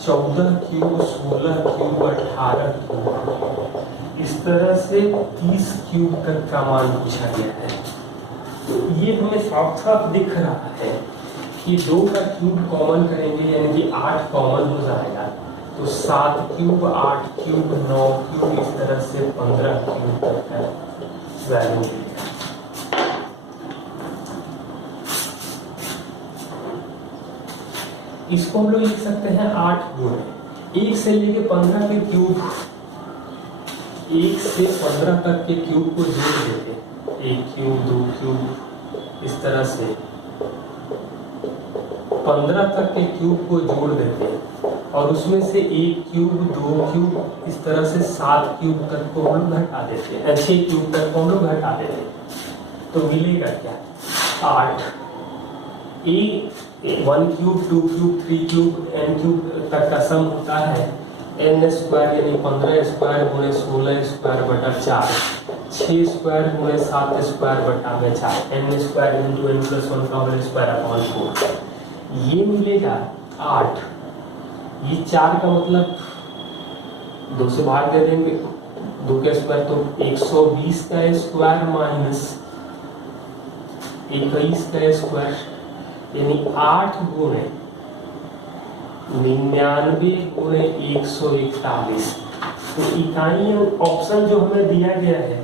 14 cube, 16 cube, 18 cube, इस तरह से 30 क्यूब तक का मान पूछा गया है। तो ये हमें साफ साफ दिख रहा है कि 2 का क्यूब कॉमन करेंगे यानी कि 8 कॉमन हो जाएगा, तो 7 क्यूब, 8 क्यूब, 9 क्यूब, इस तरह से 15 क्यूब तक का वैल्यू मिलेगा। इसको हम लोग लिख सकते हैं 8 गुणे 1 से लेके 15 के क्यूब, 1 से 15 तक के क्यूब को जोड़ देते, 1 क्यूब, 2 क्यूब, इस तरह से 15 तक के क्यूब को जोड़ देते हैं और उसमें से 1 क्यूब, 2 क्यूब, इस तरह से 7 क्यूब तक को हम लोग घटा देते हैं, 6 क्यूब तक को हम लोग घटा देते हैं। तो मिलेगा क्या? 8 1 cube, 2 cube, 3 cube, n cube तक का सम होता है n स्क्वायर यानी 15 स्क्वायर गुणे 16 स्क्वायर बटा 4, 6 स्क्वायर गुणे 7 स्क्वायर बटा में 4, n square into n plus 1 का होल स्क्वायर अपॉन 4। ये मिलेगा 8। ये 4 का मतलब 2 से भाग दे देंगे, 2 का स्क्वायर तो 120 का स्क्वायर माइनस 21 का स्क्वायर यानी 8 गुणे 99 गुणे 141। तो इकाई ऑप्शन जो हमें दिया गया है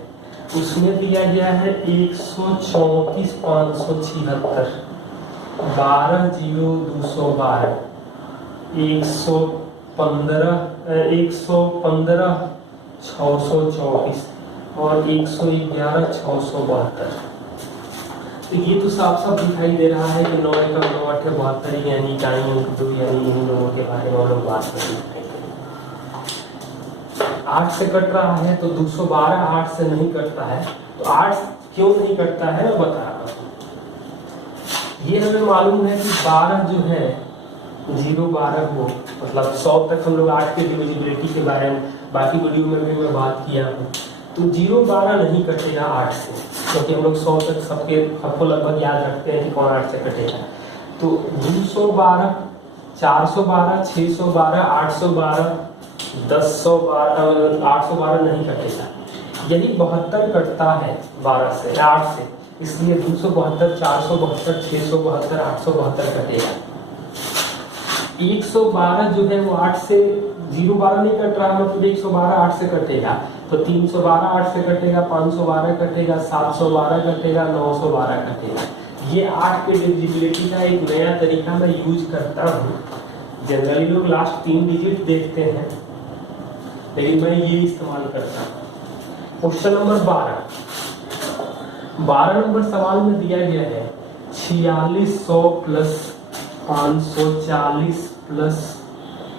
उसमें दिया गया है 134,576, 12,0212, 115,624 और 111,672। तो ये तो साफ साफ दिखाई दे रहा है कि 9 एकम 9 8 72 यानी इकाई अंक 2 यानी इन लोगों के बारे में हम लोग बात करेंगे। 8 से कट रहा है तो 212 8 से नहीं कटता है। तो 8 क्यों नहीं कटता है मैं बता रहा हूँ। ये हमें मालूम है कि 12 जो है 0-12 को मतलब 100 तक हम लोग 8 के डिविजिबिलिटी के बारे में बाकी वीडियो में भी मैं बात किया हूँ। तो 0-12 नहीं कटेगा 8 से, क्योंकि हम लोग 100 तक सबको लगभग याद रखते हैं कि कौन 8 से कटेगा। तो 212, 412, 612, 812, 1012, 812 नहीं कटेगा। यदि 72 कटता है 12 से 8 से, इसलिए 272, 472, 672, 872 कटेगा। 112 जो है वो 8 से 0-12 नहीं कट रहा, मतलब 112 8 से कटेगा। तो 312 8 से कटेगा, 512 कटेगा, 712 कटेगा, 912 कटेगा। ये 8 के डिविजिबिलिटी का एक नया तरीका मैं यूज करता हूँ। जनरली लोग लास्ट 3 डिजिट देखते हैं, लेकिन मैं ये इस्तेमाल करता हूँ। क्वेश्चन नंबर 12 नंबर सवाल में दिया गया है 4600 प्लस 540 प्लस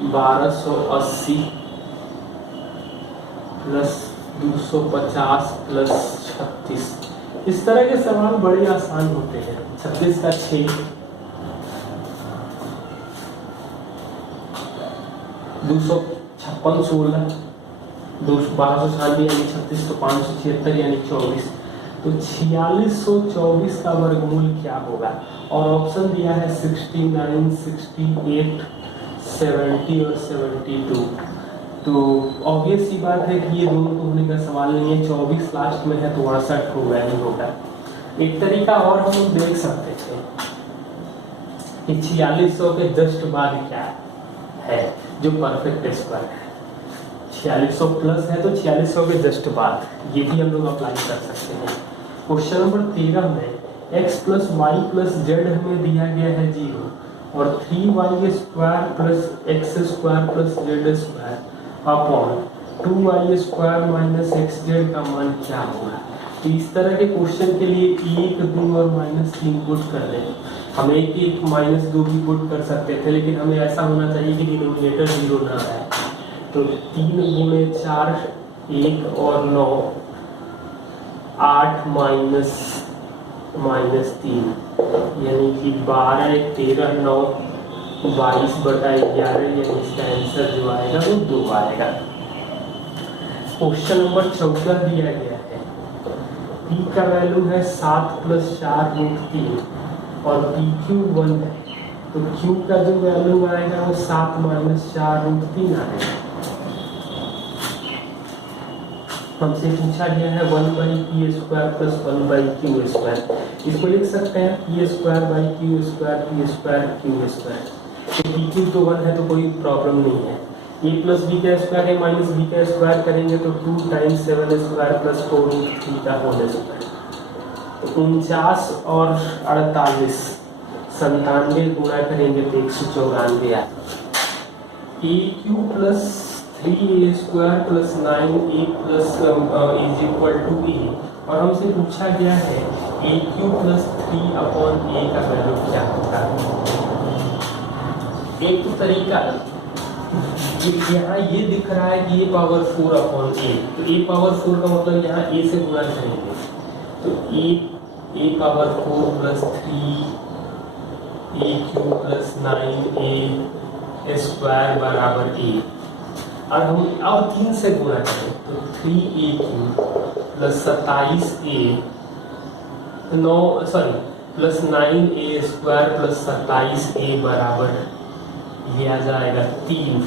1280 प्लस 250 प्लस 36। इस तरह के सवाल बड़े आसान होते हैं। 36 का 6, 256 16, 1296 यानी 36, तो 576 यानी 24। तो 4624 का वर्गमूल क्या होगा? और ऑप्शन दिया है 69, 68, 70 और 72। तो ऑब्वियस सी बात है कि ये दोनों तो होने का सवाल नहीं है। 24 लास्ट में है तो 68 होगा ही होगा। एक तरीका और हम लोग देख सकते थे कि 4600 के जस्ट बाद क्या है जो परफेक्ट स्क्वायर है। 4600 प्लस है तो 4600 के जस्ट बाद, ये भी हम लोग अप्लाई कर सकते हैं। क्वेश्चन नंबर 13 में x plus y plus z हमें दिया गया है 0 और 3y square plus x square plus z square upon 2y square minus x z का मान क्या होगा? तो इस तरह के क्वेश्चन के लिए 1, 2 और -3 पुट कर लें। हम 1, -2 भी पुट कर सकते थे, लेकिन हमें ऐसा होना चाहिए कि डिनोमिनेटर 0 ना आए। तो 3 गुणे 4 1 और 9, 8 माइनस 3 यानी कि 12, 13, 9, 22/11 यानी इसका आंसर जो आएगा वो 2 आएगा। क्वेश्चन नंबर 14 दिया गया है p का वैल्यू है 7 + 4 √3 और pq 1 है। तो Q का जो वैल्यू आएगा वो 7 माइनस 4√3 आएगा। हमसे पूछा गया है 1/p² प्लस 1/q²। इसको लिख सकते हैं p²/q², p²/q²। pq तो 1 है तो कोई प्रॉब्लम नहीं है। a प्लस b का स्क्वायर है माइनस b का स्क्वायर करेंगे तो 2 टाइम्स 7² प्लस 4√3 का होल स्क्वायर। तो 49 और 48 97 गुणा करेंगे तो 194 आएगा। aq plus 3a² plus 9a plus is equal to a। और हमसे पूछा गया है aq प्लस 3/a का वैल्यू क्या होता है। एक तो तरीका यहाँ ये दिख रहा है कि a पावर 4/a, तो a पावर 4 का मतलब यहाँ a से गुणा करेंगे तो a power 4 plus 3aq plus 9a² बराबर a। और हम अब 3 से गुणा करें तो 3aq plus 27a plus 9a² plus 27a बराबर ये आ जाएगा 3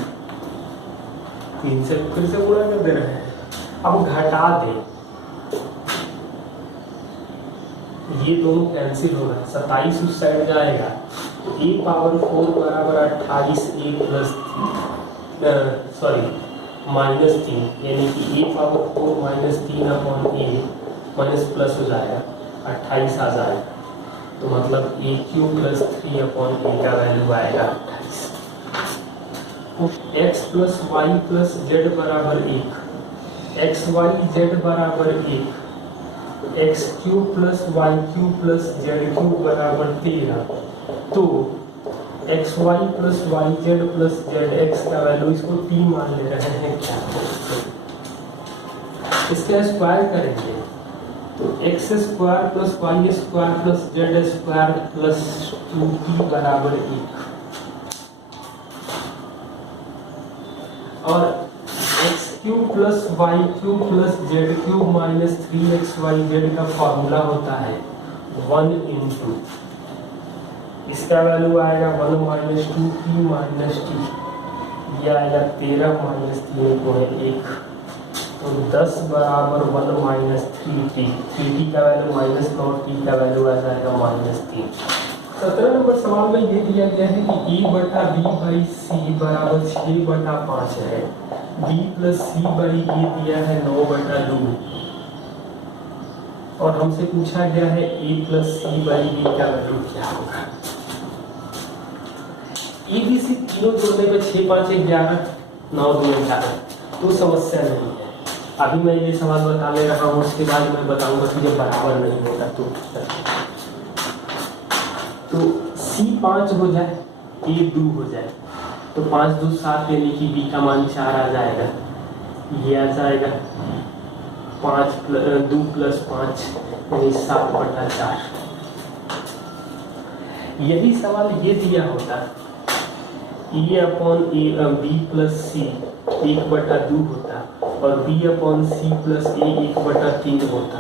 से फिर से गुणा कर दे रहे हैं। अब घटा दें, ये दोनों कैंसिल होगा, 27 उस साइड जाएगा तो a पावर 4 बराबर 28a प्लस -3, यानी कि a power 4 -3/a minus plus हो जाएगा 28 आ जाएगा। तो मतलब aq प्लस 3/a का वैल्यू आएगा 28। x plus y plus z बराबर 1, एक्स वाई जेड बराबर 1, x cube plus y cube plus z cube बराबर 13। तो x y plus y z plus z x का वैल्यू इसको t मान ले रहे हैं क्या, इसका स्क्वायर करेंगे तो x² plus y² plus z² plus 2t बराबर 1। और x³ plus y³ plus z³ minus 3xyz का फॉर्मूला होता है 1 इसका वैल्यू आएगा 1 माइनस 2t माइनस t, यह आएगा 13 माइनस 3/1। तो 10 बराबर 1 माइनस 3t, 3t का वैल्यू -9, t का वैल्यू आ जाएगा -3। 17 नंबर सवाल में ये दिया गया है कि a/b/c बराबर 6/5 है, b प्लस c/a दिया है 9/2 और हमसे पूछा गया है a प्लस c/b का वैल्यू क्या होगा। a b c तीनों जोड़ने में 6 5 11 9 2 11, तो समस्या नहीं है। अभी मैं ये सवाल बता ले रहा हूँ, उसके बाद मैं बताऊंगा कि जब बराबर नहीं होगा तो C 5 हो जाए, A 2 हो जाए तो 5 2 7 यानी कि B का मान 4 आ जाएगा। ये आ जाएगा 2 प्लस 5 यानी 7/4। यही सवाल ये दिया होता A/B प्लस C 1/2 होता और B/C प्लस A 1/3 होता।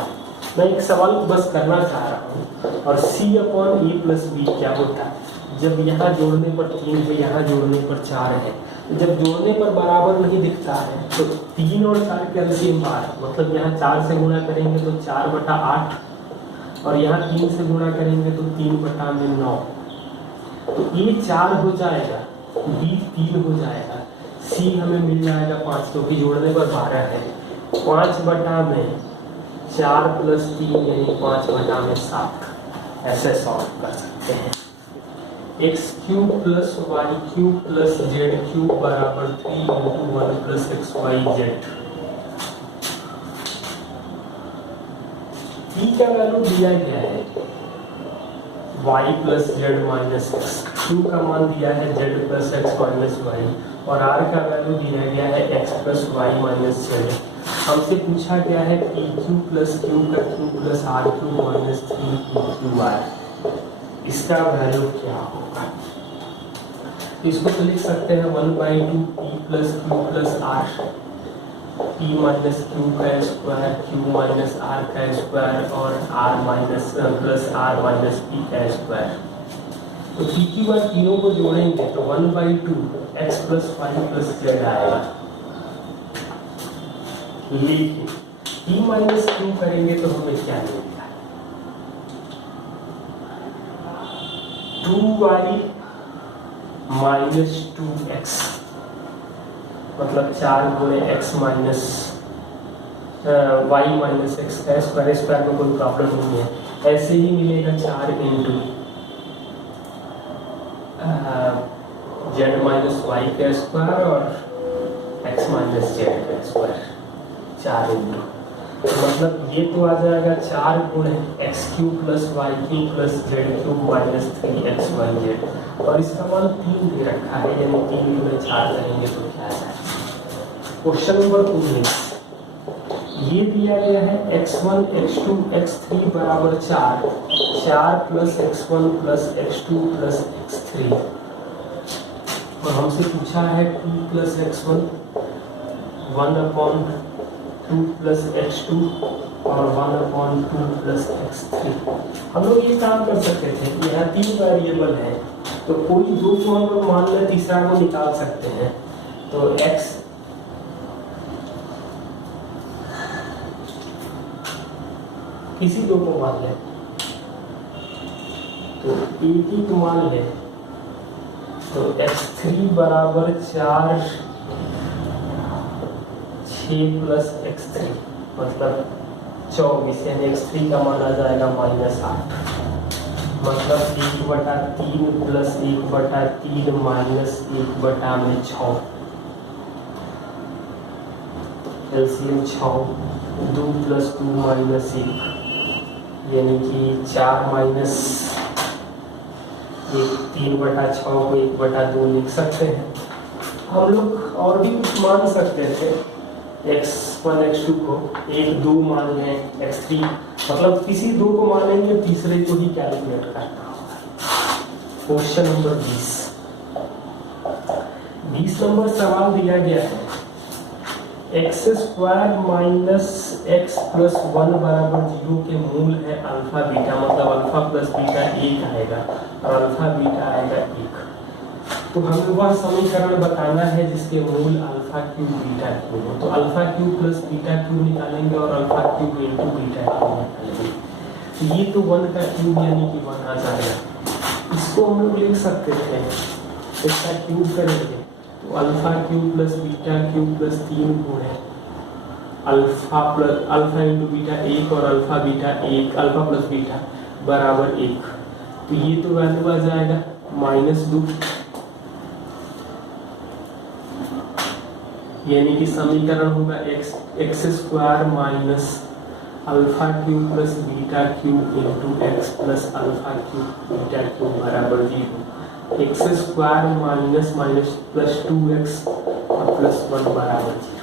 मैं एक सवाल बस करना चाह रहा हूँ। और C/A प्लस B क्या होता है, जब यहाँ जोड़ने पर 3 है, यहाँ जोड़ने पर 4 है, जब जोड़ने पर बराबर नहीं दिखता है तो 3 और 4 कैल्शियम बार, मतलब यहाँ 4 से गुणा करेंगे तो 4/8 और यहाँ 3 से गुणा करेंगे तो 3/9। तो A 4 हो जाएगा, B 3 हो जाएगा, C हमें मिल जाएगा 5, क्योंकि जोड़ने पर 12 है। 5/4 प्लस 3 यानी 5/7 ऐसे सॉल्व कर सकते हैं। x³ plus y³ plus z³ बराबर 3 × 1 प्लस xyz। t का वैल्यू दिया गया है y plus z minus x, q का मान दिया है z plus x minus y और r का वैल्यू दिया गया है x plus y minus z। हमसे पूछा गया है pq प्लस q का q plus r³ minus 3pqr, इसका वैल्यू क्या होगा। इसको तो लिख सकते हैं 1/2 p plus q plus r, p minus q का स्क्वायर, q माइनस r का स्क्वायर और r minus plus r minus p का स्क्वायर। तो पी क्यू बार तीनों को जोड़ेंगे तो 1/2 x plus y plus z आएगा। लेकिन p माइनस क्यू करेंगे तो हमें क्या मिलेगा, 2y माइनस 2x, मतलब 4 गुणे x minus y minus x का स्क्वायर में कोई प्रॉब्लम नहीं है। ऐसे ही मिलेगा 4 इंटू जेड माइनस वाई का स्क्वायर और एक्स माइनस जेड का स्क्वायर, 4 इंटू, मतलब ये तो आ जाएगा 4 गुणे x cube plus y cube plus z cube minus 3x y z, और इसका मान 3 दे रखा है, यानी 3 गुणे 4 करेंगे तो क्या आ जाएगा। क्वेश्चन नंबर 19, ये दिया गया है x1 x2 x3 बराबर 4 plus x1 plus x2 plus x3, और हमसे पूछा है 2 प्लस x1 1/2 प्लस x2 और 1/2 प्लस x3। हम लोग ये काम कर सकते थे, यहाँ 3 वेरिएबल है तो कोई दो को हम लोग मान लें, तीसरा को निकाल सकते हैं। तो x किसी दो को मान लें, तो एक ही को मान लें, तो x3 बराबर 4 6 प्लस x3 मतलब 24, यानी x3 का मान आ जाएगा -8, मतलब 1/3 plus 1/3 minus 1/6, LCM 6, 2 plus 2 minus 1, यानी कि 4 माइनस 1, 3/6 को 1/2 लिख सकते हैं। हम लोग और भी कुछ मान सकते थे, x1 x2 को 1 2 मान लें, x3, मतलब किसी दो को मानेंगे, तीसरे को ही कैलकुलेट करना होगा। क्वेश्चन नंबर 20 नंबर सवाल दिया गया है x² माइनस x प्लस 1 बराबर 0 के मूल है अल्फा बीटा, मतलब अल्फा प्लस बीटा 1 आएगा और अल्फा बीटा आएगा 1। तो हमें वह समीकरण बताना है जिसके मूल अल्फा क्यूब बीटा क्यूब हो। तो alpha cube plus beta cube निकालेंगे और alpha cube into beta cube निकालेंगे। तो ये तो 1 का क्यूब यानी कि 1 आ जाएगा। इसको हम लोग लिख सकते थे, इसका क्यूब करेंगे तो alpha cube plus beta cube plus 3 गुणे अल्फा इंटू बीटा 1 और alpha beta 1, alpha plus beta बराबर 1। तो ये तो वैल्यू आ जाएगा -2, यानी कि समीकरण होगा x² minus alpha cube plus beta cube into x plus alpha cube beta cube बराबर 0। x² माइनस प्लस 2x और प्लस 1 बराबर 0।